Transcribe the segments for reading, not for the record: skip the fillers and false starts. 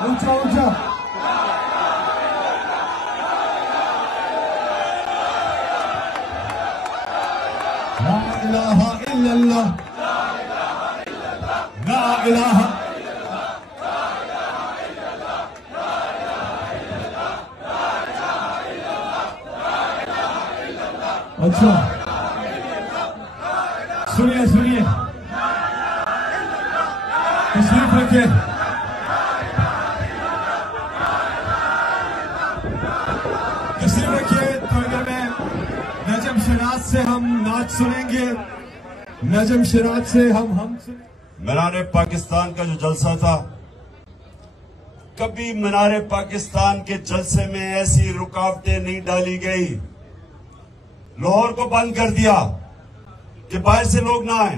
ऊंचा ऊंचा। ला इलाहा इल्लल्लाह, ला इलाहा। अच्छा सुनिए सुनिए, तशरीफ रखिए। तशरीफ रखिए। थोड़ी देर में नजम शराज से हम नाच सुनेंगे। नजम शराज से हम मीनारे पाकिस्तान का जो जलसा था, कभी मीनारे पाकिस्तान के जलसे में ऐसी रुकावटें नहीं डाली गई। लाहौर को बंद कर दिया कि बाहर से लोग ना आए,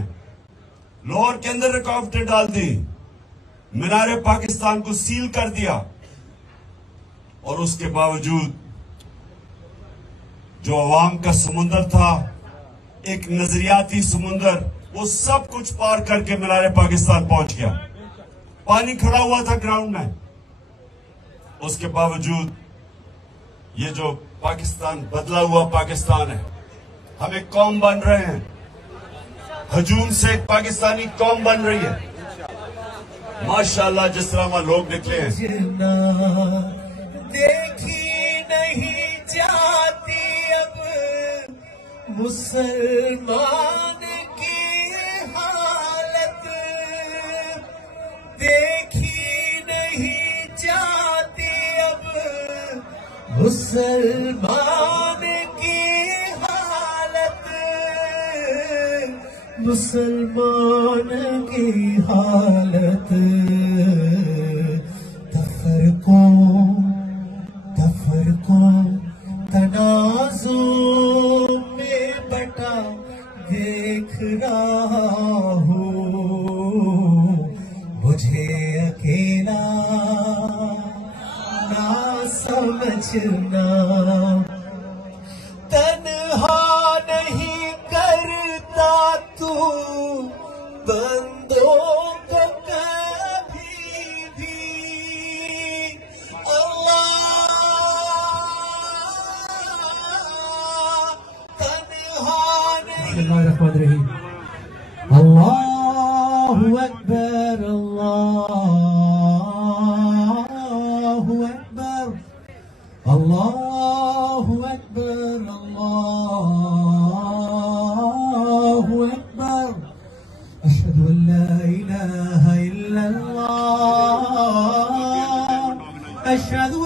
लाहौर के अंदर रुकावटें डाल दी, मीनारे पाकिस्तान को सील कर दिया। और उसके बावजूद जो अवाम का समुंदर था, एक नजरियाती समुंदर, वो सब कुछ पार करके मीनारे पाकिस्तान पहुंच गया। पानी खड़ा हुआ था ग्राउंड में। उसके बावजूद ये जो पाकिस्तान बदला हुआ पाकिस्तान है, हम एक कौम बन रहे हैं, हजूम से एक पाकिस्तानी कौम बन रही है। माशाल्लाह जिस तरह वहां लोग निकले हैं। देखी नहीं जाती अब मुसलमान की हालत, देखी नहीं जाती अब मुसलमान की हालत, मुसलमान की हालत। तफरकों तनाज़ुं में बटा देख रहा हूँ, मुझे अकेला ना समझना। तन्हा नहीं करता तू बंदों को कभी भी, बिस्मिल्लाहिर्रहमानिर्रहीम। अल्लाहु अकबर, अल्लाहु अकबर, अल्लाहु अकबर, अल्लाहु अकबर। अशहदु अल्ला इलाहा इल्लल्लाह, अशहदु